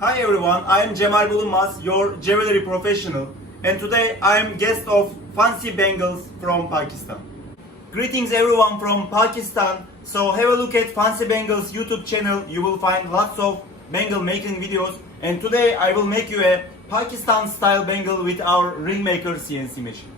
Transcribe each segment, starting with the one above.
Hi everyone, I am Cemal Bulunmaz, your jewelry professional, and today I am guest of Fancy Bangles from Pakistan. Greetings everyone from Pakistan. So have a look at Fancy Bangles YouTube channel. You will find lots of bangle making videos, and today I will make you a Pakistan style bangle with our Ringmaker CNC machine.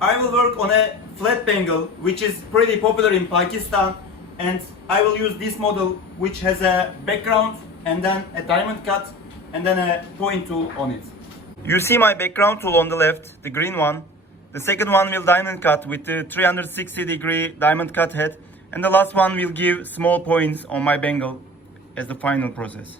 I will work on a flat bangle which is pretty popular in Pakistan, and I will use this model which has a background and then a diamond cut and then a point tool on it. You see my background tool on the left, the green one. The second one will diamond cut with the 360-degree diamond cut head, and the last one will give small points on my bangle as the final process.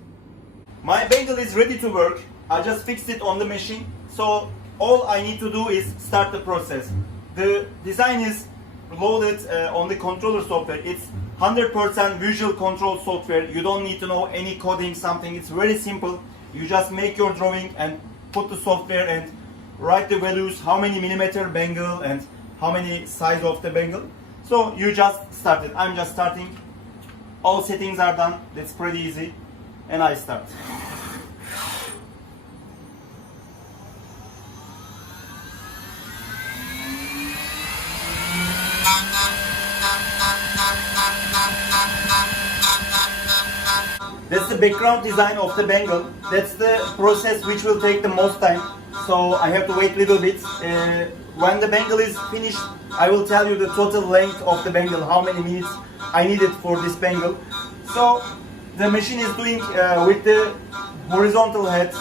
My bangle is ready to work. I just fixed it on the machine, so all I need to do is start the process. The design is loaded on the controller software. It's 100% visual control software. You don't need to know any coding, something. It's very simple. You just make your drawing and put the software and write the values, how many millimeter bangle and how many size of the bangle. So you just start it. I'm just starting. All settings are done. That's pretty easy. And I start. That's the background design of the bangle. That's the process which will take the most time. So I have to wait a little bit. When the bangle is finished, I will tell you the total length of the bangle, how many minutes I needed for this bangle. So the machine is doing with the horizontal head.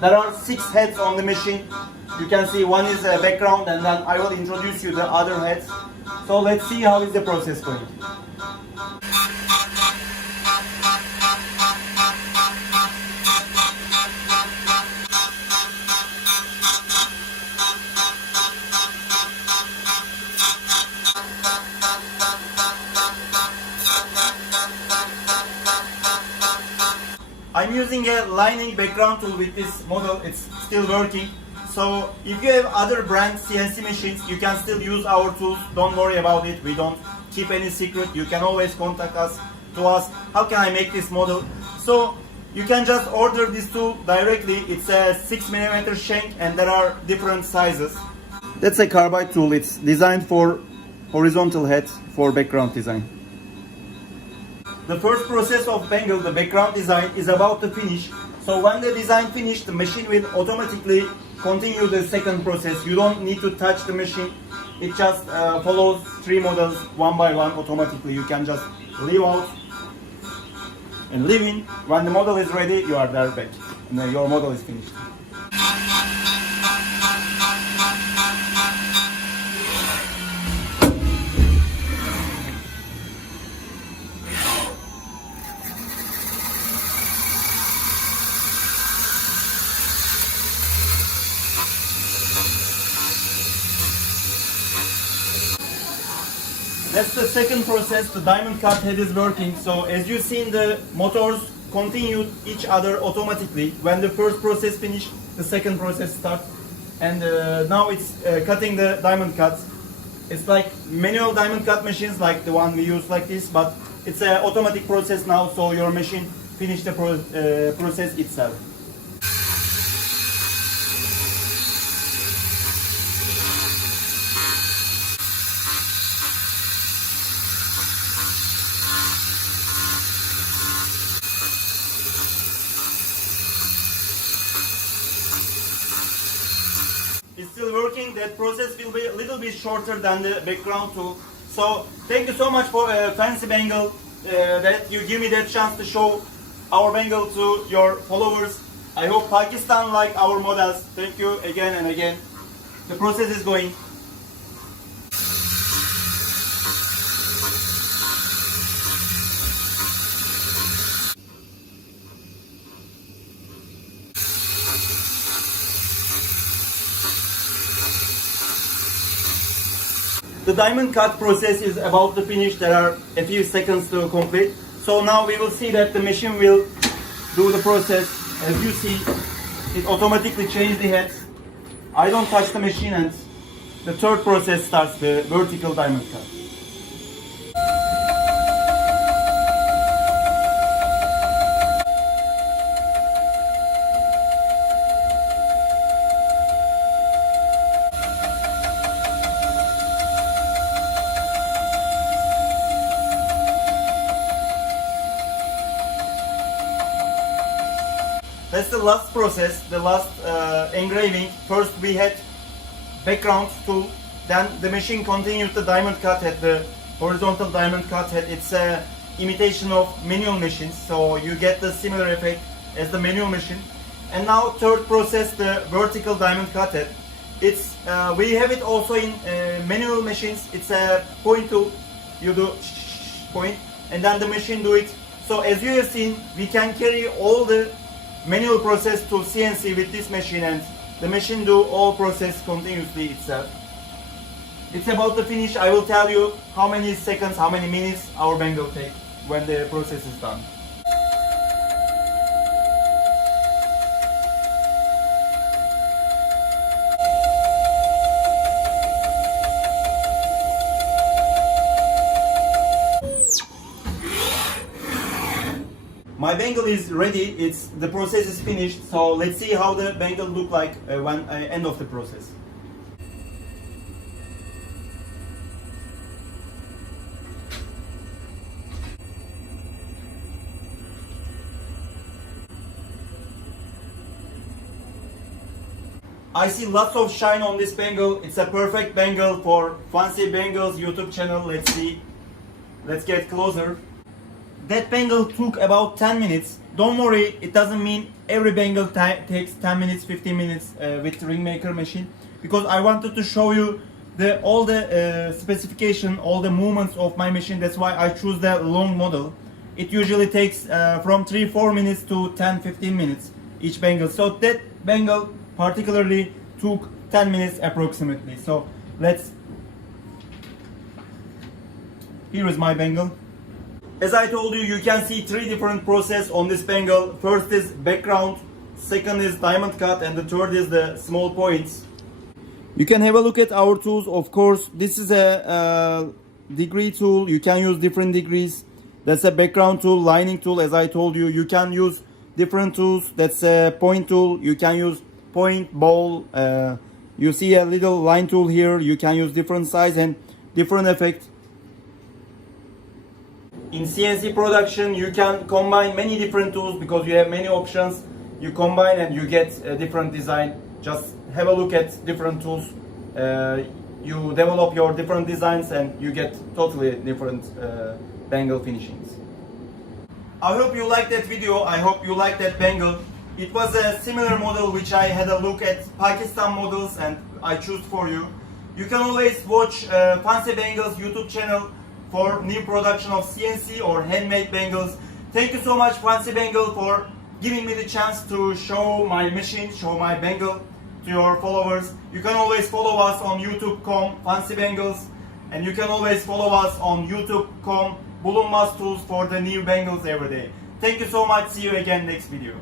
There are 6 heads on the machine. You can see one is a background, and then I will introduce you the other heads. So let's see how is the process going. I'm using a lining background tool with this model. It's still working. So if you have other brand CNC machines, you can still use our tools. Don't worry about it. We don't keep any secret. You can always contact us to ask, how can I make this model? So you can just order this tool directly. It's a 6mm shank and there are different sizes. That's a carbide tool. It's designed for horizontal heads for background design. The first process of bangle, the background design, is about to finish. So when the design finished, the machine will automatically continue the second process. You don't need to touch the machine. It just follows 3 models one by one automatically. You can just leave out and leave in. When the model is ready, you are there back. And then your model is finished. That's the second process. The diamond cut head is working. So as you see, the motors continue each other automatically. When the first process finished, the second process starts. And now it's cutting the diamond cuts. It's like manual diamond cut machines like the one we use like this, but it's an automatic process now, so your machine finished the process itself. It's still working. That process will be a little bit shorter than the background tool. So thank you so much for Fancy Bangle that you give me that chance to show our bangle to your followers. I hope Pakistan like our models. Thank you again and again. The process is going. The diamond cut process is about to finish. There are a few seconds to complete. So now we will see that the machine will do the process. As you see, it automatically changes the heads. I don't touch the machine, and the third process starts, the vertical diamond cut. That's the last process, the last engraving. First we had background tool, then the machine continued the diamond cut head, the horizontal diamond cut head. It's a imitation of manual machines, so you get the similar effect as the manual machine. And now third process, the vertical diamond cut head. It's we have it also in manual machines. It's a point tool. You do point, and then the machine do it. So as you have seen, we can carry all the manual process to CNC with this machine, and the machine do all process continuously itself. It's about to finish. I will tell you how many seconds, how many minutes our bangle take when the process is done. My bangle is ready. The process is finished. So let's see how the bangle look like when end of the process. I see lots of shine on this bangle. It's a perfect bangle for Fancy Bangles YouTube channel. Let's see. Let's get closer. That bangle took about 10 minutes. Don't worry, it doesn't mean every bangle takes 10 minutes, 15 minutes with Ringmaker machine. Because I wanted to show you all the specification, all the movements of my machine. That's why I choose the long model. It usually takes from 3-4 minutes to 10-15 minutes each bangle. So that bangle particularly took 10 minutes approximately. So here is my bangle. As I told you, you can see 3 different processes on this bangle. First is background, second is diamond cut, and the third is the small points. You can have a look at our tools. Of course, this is a degree tool. You can use different degrees. That's a background tool, lining tool. As I told you, you can use different tools. That's a point tool. You can use point, ball. You see a little line tool here. You can use different size and different effect. In CNC production, you can combine many different tools because you have many options. You combine and you get a different design. Just have a look at different tools. You develop your different designs and you get totally different bangle finishings. I hope you liked that video. I hope you liked that bangle. It was a similar model which I had a look at Pakistan models and I choose for you. You can always watch Fancy Bangles YouTube channel for new production of CNC or handmade bangles. Thank you so much Fancy Bangle for giving me the chance to show my machine, show my bangle to your followers. You can always follow us on youtube.com Fancy Bangles, and you can always follow us on youtube.com Bulunmaz Tools for the new bangles every day. Thank you so much. See you again next video.